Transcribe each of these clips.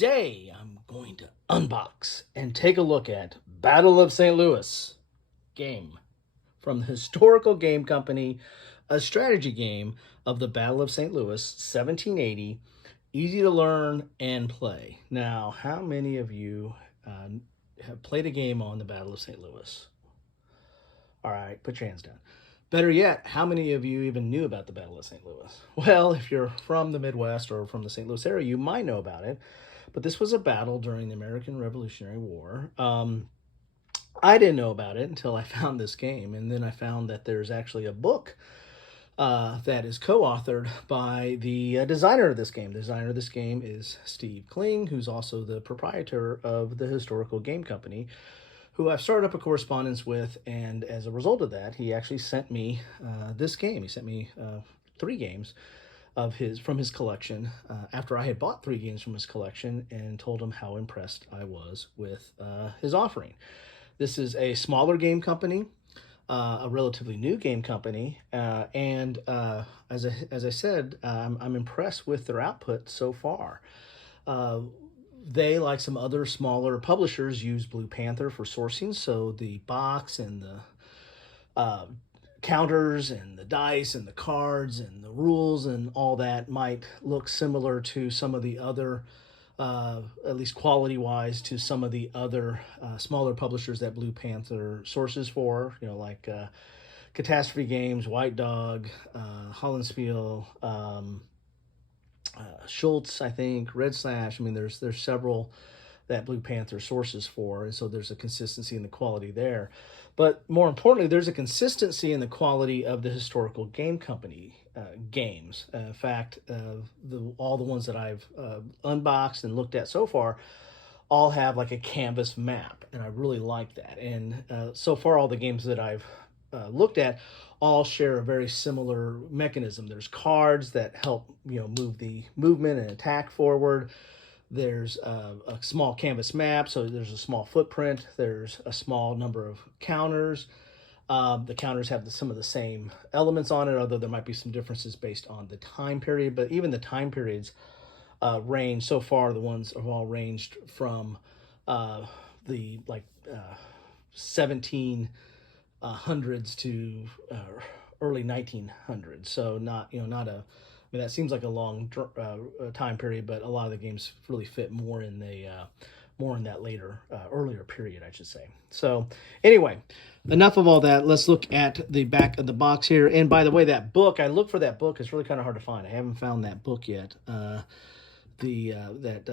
Today, I'm going to unbox and take a look at Battle of St. Louis game from the Historical Game Company, a strategy game of the Battle of St. Louis, 1780. Easy to learn and play. Now, how many of you have played a game on the Battle of St. Louis? All right, put your hands down. Better yet, how many of you even knew about the Battle of St. Louis? Well, if you're from the Midwest or from the St. Louis area, you might know about it. But this was a battle during the American Revolutionary War. I didn't know about it until I found this game. And then I found that there's actually a book that is co-authored by the designer of this game. The designer of this game is Steve Kling, who's also the proprietor of the Historical Game Company, who I've started up a correspondence with, and as a result of that, he actually sent me this game. He sent me 3 games from his collection after I had bought 3 games from his collection and told him how impressed I was with his offering. This is a smaller game company, a relatively new game company, and as I said, I'm impressed with their output so far. They, like some other smaller publishers, use Blue Panther for sourcing, so the box and the counters and the dice and the cards and the rules and all that might look similar to some of the other, at least quality-wise, to some of the other smaller publishers that Blue Panther sources for, like Catastrophe Games, White Dog, Hollandspiel, Schultz, I think, Red Slash. I mean, there's several that Blue Panther sources for, and so there's a consistency in the quality there. But more importantly, there's a consistency in the quality of the Historical Game Company games. In fact, all the ones that I've unboxed and looked at so far all have like a canvas map, and I really like that. And so far, all the games that I've looked at all share a very similar mechanism. There's cards that help move the movement and attack forward. There's a small canvas map, so there's a small footprint. There's a small number of counters. The counters have some of the same elements on it, although there might be some differences based on the time period. But even the time periods range. So far, the ones have all ranged from the 1700s to early 1900s. So not I mean, that seems like a long time period, but a lot of the games really fit more in that later, earlier period, I should say. So anyway, enough of all that. Let's look at the back of the box here. And by the way, that book, I looked for that book. It's really kind of hard to find. I haven't found that book yet. That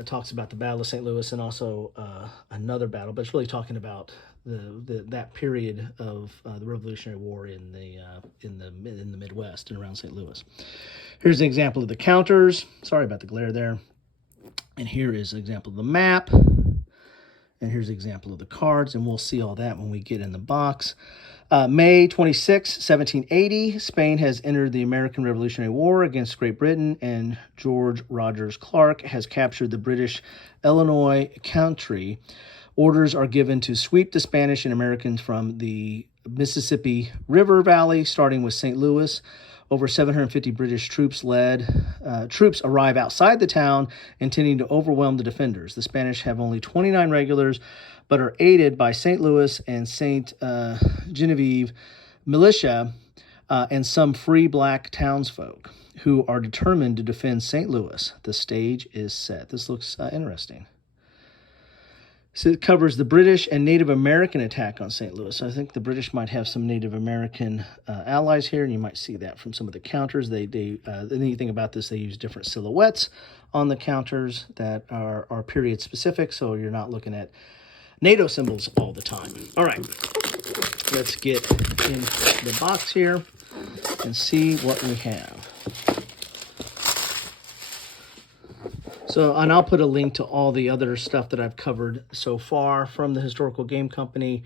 talks about the Battle of St. Louis and also another battle, but it's really talking about that period of the Revolutionary War in the Midwest and around St. Louis. Here's an example of the counters. Sorry about the glare there. And here is an example of the map. And here's an example of the cards, and we'll see all that when we get in the box. May 26, 1780, Spain has entered the American Revolutionary War against Great Britain, and George Rogers Clark has captured the British Illinois country. Orders are given to sweep the Spanish and Americans from the Mississippi River Valley, starting with St. Louis. Over 750 British troops arrive outside the town, intending to overwhelm the defenders. The Spanish have only 29 regulars, but are aided by St. Louis and St. Genevieve militia and some free black townsfolk who are determined to defend St. Louis. The stage is set. This looks interesting. So it covers the British and Native American attack on St. Louis. I think the British might have some Native American allies here, and you might see that from some of the counters. The neat thing about this, they use different silhouettes on the counters that are period specific, so you're not looking at NATO symbols all the time. All right, let's get in the box here and see what we have. So, and I'll put a link to all the other stuff that I've covered so far from the Historical Game Company,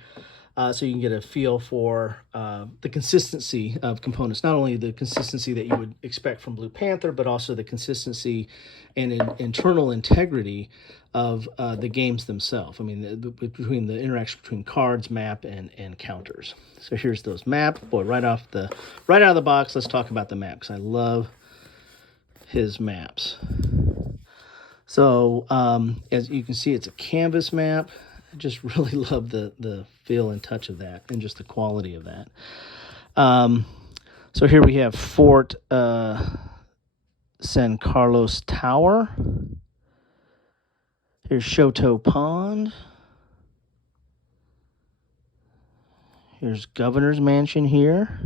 so you can get a feel for the consistency of components. Not only the consistency that you would expect from Blue Panther, but also the consistency and internal integrity of the games themselves. I mean, between the interaction between cards, map, and counters. So here's those maps. Boy, right out of the box, let's talk about the map, because I love his maps. So as you can see, it's a canvas map. I just really love the feel and touch of that, and just the quality of that. So here we have Fort San Carlos Tower. Here's Choteau Pond. Here's Governor's Mansion here.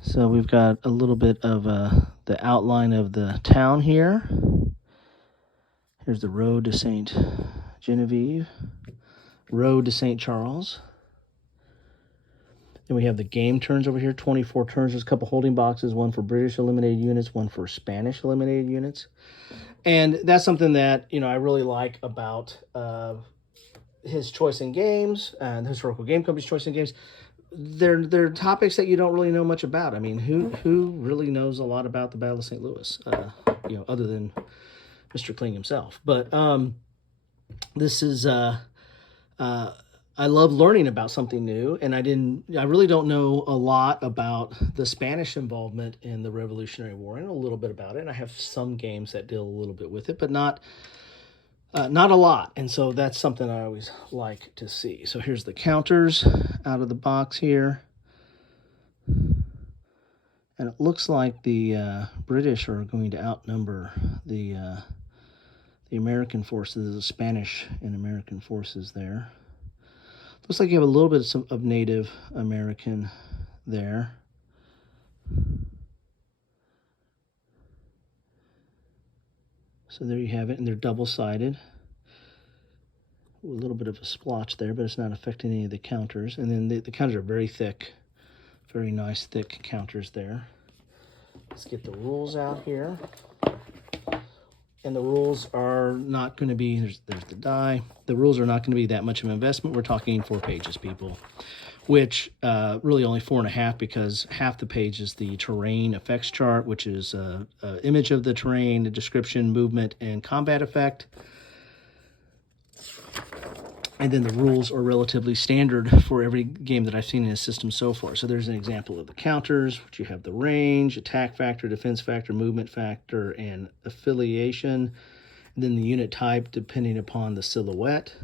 So we've got a little bit of the outline of the town here. Here's the road to St. Genevieve, road to St. Charles. Then we have the game turns over here, 24 turns. There's a couple holding boxes, one for British eliminated units, one for Spanish eliminated units. And that's something that, I really like about his choice in games, and the Historical Game Company's choice in games. They're topics that you don't really know much about. I mean, who really knows a lot about the Battle of St. Louis, other than Mr. Kling himself? But this is I love learning about something new, and I really don't know a lot about the Spanish involvement in the Revolutionary War. I know a little bit about it, and I have some games that deal a little bit with it, but not a lot. And so that's something I always like to see. So here's the counters out of the box here. And it looks like the British are going to outnumber the American forces, the Spanish and American forces there. Looks like you have a little bit of Native American there. So there you have it, and they're double-sided. A little bit of a splotch there, but it's not affecting any of the counters. And then the counters are very thick, very nice thick counters there. Let's get the rules out here. And the rules are not going to be, there's the die. The rules are not going to be that much of an investment. We're talking 4 pages, people, which really only 4.5, because half the page is the terrain effects chart, which is an image of the terrain, the description, movement, and combat effect. And then the rules are relatively standard for every game that I've seen in the system so far. So there's an example of the counters, which you have the range, attack factor, defense factor, movement factor, and affiliation. And then the unit type, depending upon the silhouette.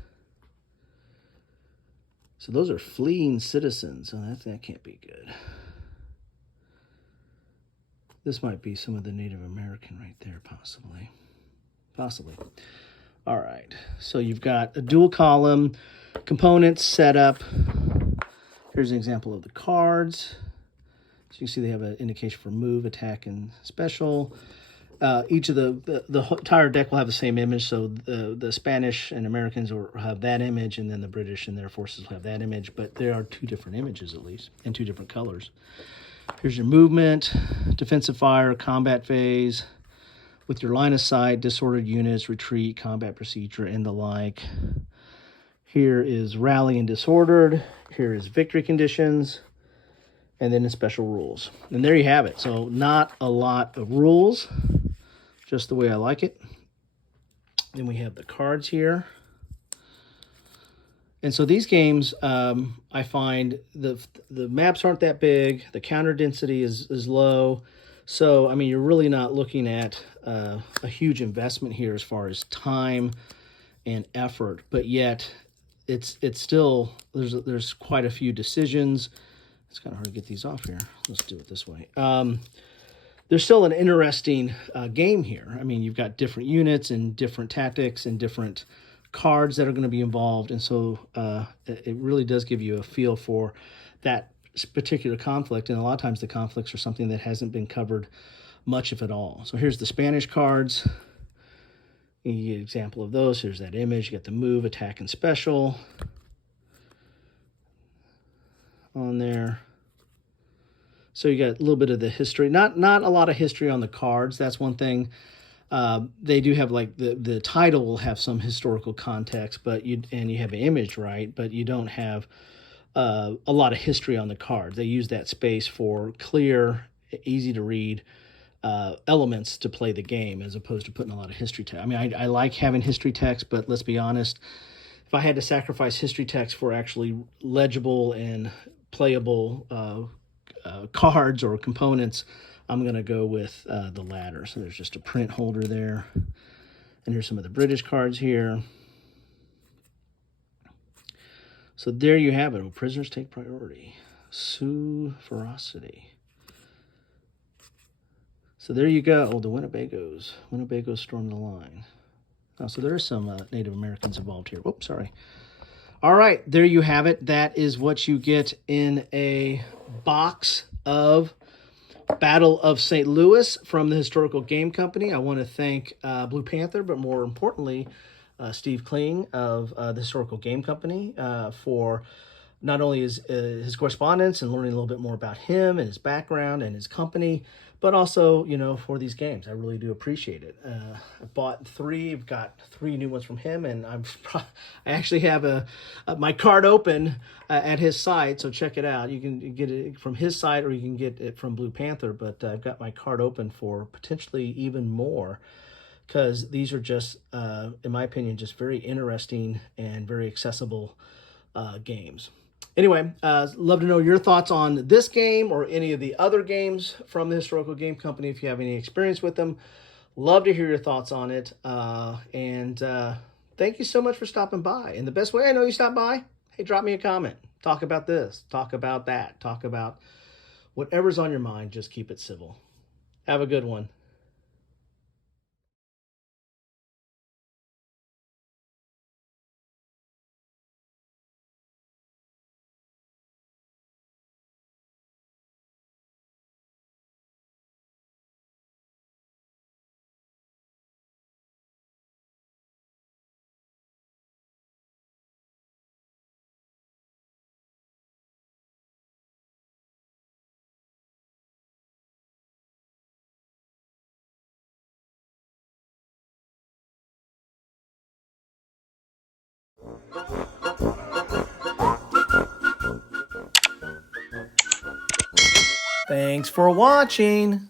So those are fleeing citizens. So that can't be good. This might be some of the Native American right there, possibly. Possibly. All right, so you've got a dual column, components, setup. Here's an example of the cards. So you see they have an indication for move, attack, and special. Each of the entire deck will have the same image, so the Spanish and Americans will have that image, and then the British and their forces will have that image, but there are 2 different images at least, and 2 different colors. Here's your movement, defensive fire, combat phase, with your line of sight, disordered units, retreat, combat procedure, and the like. Here is rally and disordered. Here is victory conditions. And then the special rules. And there you have it. So not a lot of rules, just the way I like it. Then we have the cards here. And so these games, I find the maps aren't that big. The counter density is low. So, I mean, you're really not looking at a huge investment here as far as time and effort, but yet it's still, there's quite a few decisions. It's kind of hard to get these off here. Let's do it this way. There's still an interesting game here. I mean, you've got different units and different tactics and different cards that are going to be involved, and so it really does give you a feel for that particular conflict, and a lot of times the conflicts are something that hasn't been covered much, if at all. So here's the Spanish cards. You get an example of those. Here's that image. You got the move, attack, and special on there. So you got a little bit of the history. Not a lot of history on the cards. That's one thing. They do have, like, the title will have some historical context, but you have an image, right? But you don't have a lot of history on the cards. They use that space for clear, easy to read elements to play the game, as opposed to putting a lot of history text. I mean, I like having history text, but let's be honest, if I had to sacrifice history text for actually legible and playable cards or components, I'm going to go with the latter. So there's just a print holder there. And here's some of the British cards here. So there you have it. Will prisoners take priority? Sioux ferocity. So there you go. Oh, the Winnebagos. Winnebagos stormed the line. Oh, so there are some Native Americans involved here. Whoops, sorry. All right, there you have it. That is what you get in a box of Battle of St. Louis from the Historical Game Company. I want to thank Blue Panther, but more importantly, Steve Kling of the Historical Game Company for not only his correspondence and learning a little bit more about him and his background and his company, but also, you know, for these games. I really do appreciate it. I bought 3. I've got 3 new ones from him, and I actually have my card open at his site, so check it out. You can get it from his site or you can get it from Blue Panther, but I've got my card open for potentially even more, because these are just, in my opinion, just very interesting and very accessible games. Anyway, love to know your thoughts on this game or any of the other games from the Historical Game Company. If you have any experience with them, love to hear your thoughts on it. And thank you so much for stopping by. And the best way I know you stop by, hey, drop me a comment. Talk about this. Talk about that. Talk about whatever's on your mind. Just keep it civil. Have a good one. Thanks for watching.